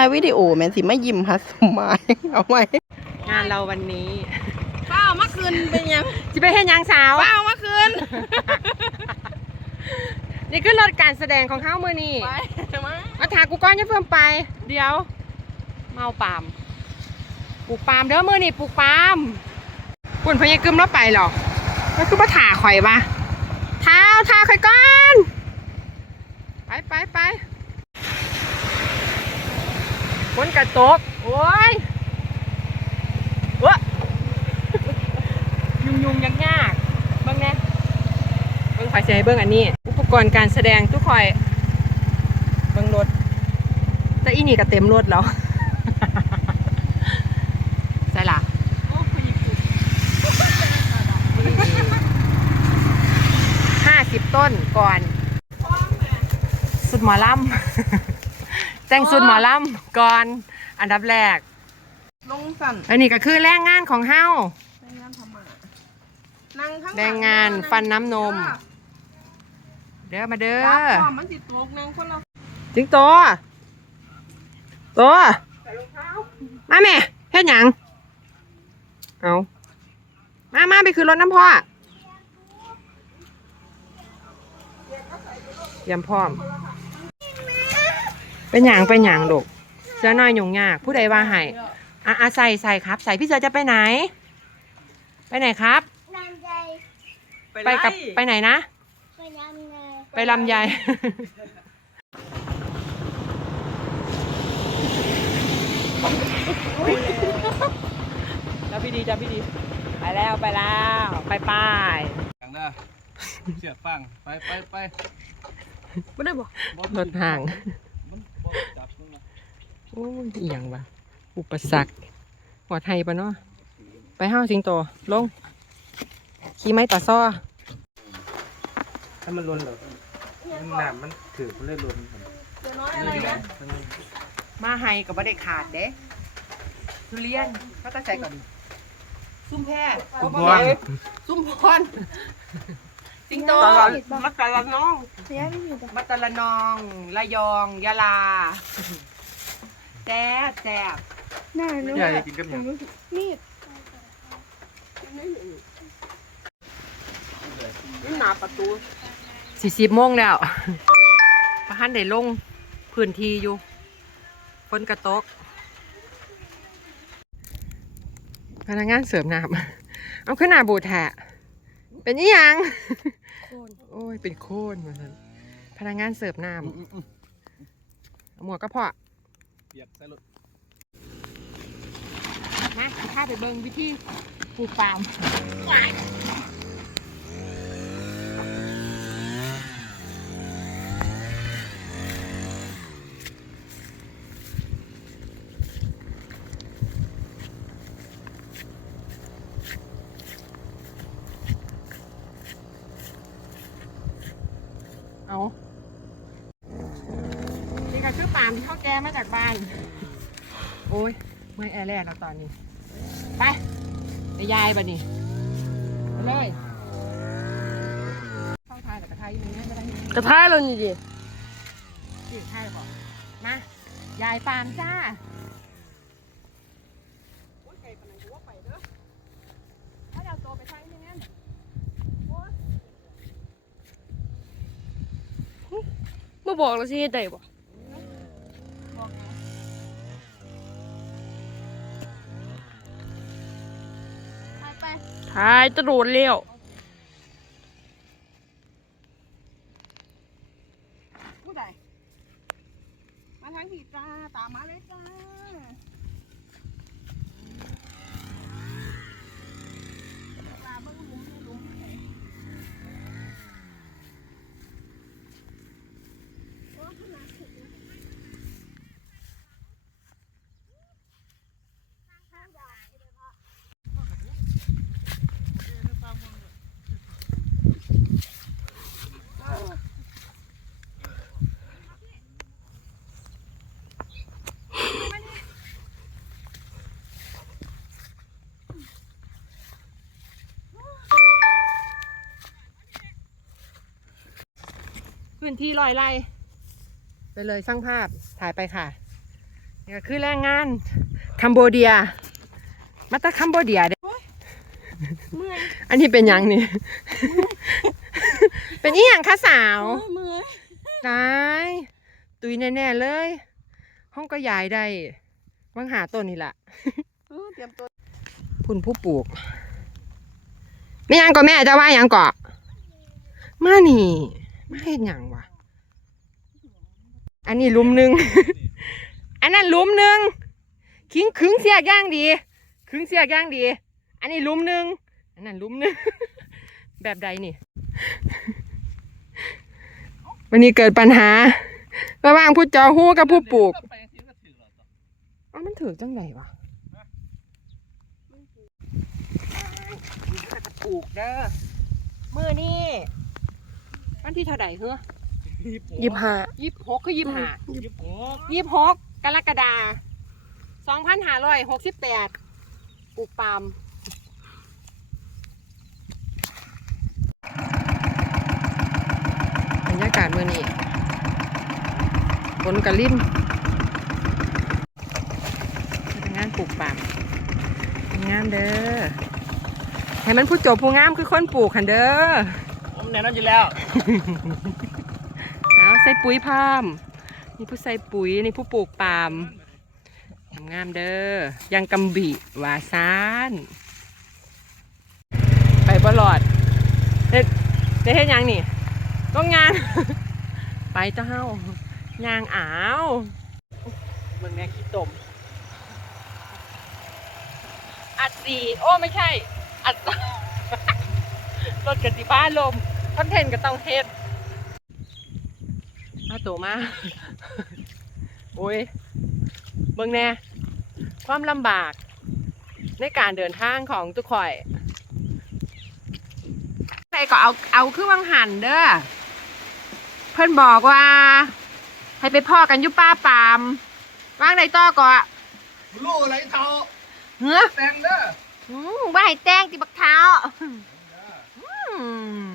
ถ่ายวิดีโอแม่นสิมายิ้มฮัสสมายเอาไว้งานเราวันนี้เป้ามาคืนเป็นยังจะไปเห็นยังสาวเป้ามาคืนนี่คือรถการแสดงของเขามือนี่ไปมามาถากูก้อนจะเพิ่มไป เดี๋ยว เมาปาล์มปลูกปาล์มเด้อมือนี่ปลูกปาล์มปุ่นพญากึมแล้วไปหรอกแล้วคือมาถาข่อยปะเท้าทาข่อยก้อน ไปไปไปฝนก ระตก โอ้ยวะยุ่งยุงยากยากเบิ้งแน่เบิ้งไฟเสียให้เบิ้งอันนี้ อุปกรณ์การแสดงทุกคอยเบิ้งรถแต่อีนี่ก็เต็มรถแล้วใช่ล่ะห้าสิบต้นก่อน สุดหมอลำ แต่งสุดหมอลำก่อนอันดับแรก ลงสั่นอันนี้ก็คือแรงงานของเฮาแรงงานทำมานั่งข้างหลัแรงงานฟันน้ำนม เด้อมาเด้อรับความมันติดตกนั่งคนละจิงโตตัวมาแม่เฮ็ดหยังเอามามาไปคือรถน้ำพ่อเตรียมพร้อม เป็นหยังเป็นหยังลูกเสือน้อยหยุ่งยาก ผู้ใดว่าให้อะอะใส่ใส่ครับ ใส่พี่เสือจะไปไหน ไปไหนครับลำไยไปกับไปไหนนะ ไปลำไยไปลำไยแล้วพี่ดีจ้ะพี่ดี ไปแล้วไปแล้วไปไปอย่างน่ะเสียบฟังไปไปไปไม่ได้บอกรถห่าง โอ้ยอหย่างวะอุปสรรคหัวไทยปะเนาะไปห้าวสิงโตลง ขี่ไม้ตาซ้อถ้ามันล้นเหรอมันหนามมันถือมันเลยล้นเดี๋ยวน้อยอะไรนะมาไฮกับบ่ได้ขาดเด้ทุเรียนก็ต้องใส่ก่อน ซุ่มแพร่กุบอนซุ่มพร สิงโตมักกะละน้องเสียไม่ผิดอะมัตตละนอง ระยอง ยะลาแจ๊บแจ๊บน่ารู้ใหญ่กินกับหยังมีดนี่หนาประตูสี่สิบโมงแล้วพระท่านได้ลงพื้นที่อยู่ฝนกระตกพนักงานเสริมน้ำเอาขึ้นหน้าบูดแทะเป็นอีห ยังโอ้ยเป็นโคนมาสันพนักงานเสิร์ฟน้ำเอาหมวกก็พอเปียกใส่รถนะข้าไปเบิ่งวิธีปลูกปาล์ม ก็คือปาล์มที่เขาแก้มาจากบ้าน โอ้ยเมื่อยแอร์แลนด์แล้วตอนนี้ ไป ไปยายบัดนี้ไปเลยเข้าทายแต่กระทายอยู่นี่ไม่ได้กระทายเรานี่ดิสิทายบอกมายายปาล์มจ้ามาบอกเราสิเฮ็ดได้บ่ถ่ายตรูดดเร็วผู้ใดมาทางผีจ้า ตามมาเลยจ้า พื้นที่ลอยไร่ไปเลยสร้างภาพถ่ายไปค่ะนี่ก็คือแรงงานคัมโบเดีย มาจากคัมโบเดียเด้ออันนี้เป็นหยังนี่ เป็นอีหยังคะสาวมือตายตุยแน่ๆเลย ห้องก็ย้ายได้วังหาต้นนี่แหละเตรียมตัวพุ่นผู้ปลูกไม่ยังก็แม่จะว่าหยังก็มานี่ มาเฮ็ดหยังวะอันนี้หลุมหนึ่ง อันนั้นหลุมหนึ่งคิงขึงเสียกอย่างดีขึงเสียกอย่างดี อันนี้หลุมหนึ่งอันนั้นหลุมหนึ่งแบบใดนี่ วันนี้เกิดปัญหา ระหว่างผู้เจอหู้กับผู้ปลูกไปยังทีก็ถือหรอต่ออ้าวมันถือจังไงวะปลูกเด้อมือนี่ วันที่เท่าไหร่เหรอยิบห้ายี่สิบหกคือยี่สิบห้ายิบโอ้ยี่สิบหกกรกฎาสองพันห้าร้อยหกสิบแปดปลูกปาล์มบรรยากาศมือนี้ฝนกระลิ่มทำงานปลูกปาล์มทำงานเด้อให้มันผู้จบผู้งามคือคนปลูกหันเด้อผม แน่นอนอยู่แล้วเอาใส่ปุ๋ยพร้อมนี่ผู้ใส่ปุ๋ยนี่ผู้ปลูกปาล์มทำงามเด้อยังกำบิวาซานไปบ่หลอดเด็ดเด็ดเฮ็ดหยังนี่ต้องงาน ไปเจ้าเฮายางอ้าวเมืองแม่ขี้ตมอัดสีโอ้ไม่ใช่ อัดรถกันสิบ้านลม คอนเทนต์ก็ต้องเฮ็ดมาโตมาโอ้ยเบิ่งแน่ความลำบากในการเดินทางของทุกข่อยใครก็เอาเอาคือวังหันเด้อเพิ่นบอกว่า ให้ไปพ่อกันอยุป้าปามว่างใดต่อก่อนลูกอะไรเท่าเฮ้อแตงเด้ออืมว่าให้แต้งติบักเท้าอืม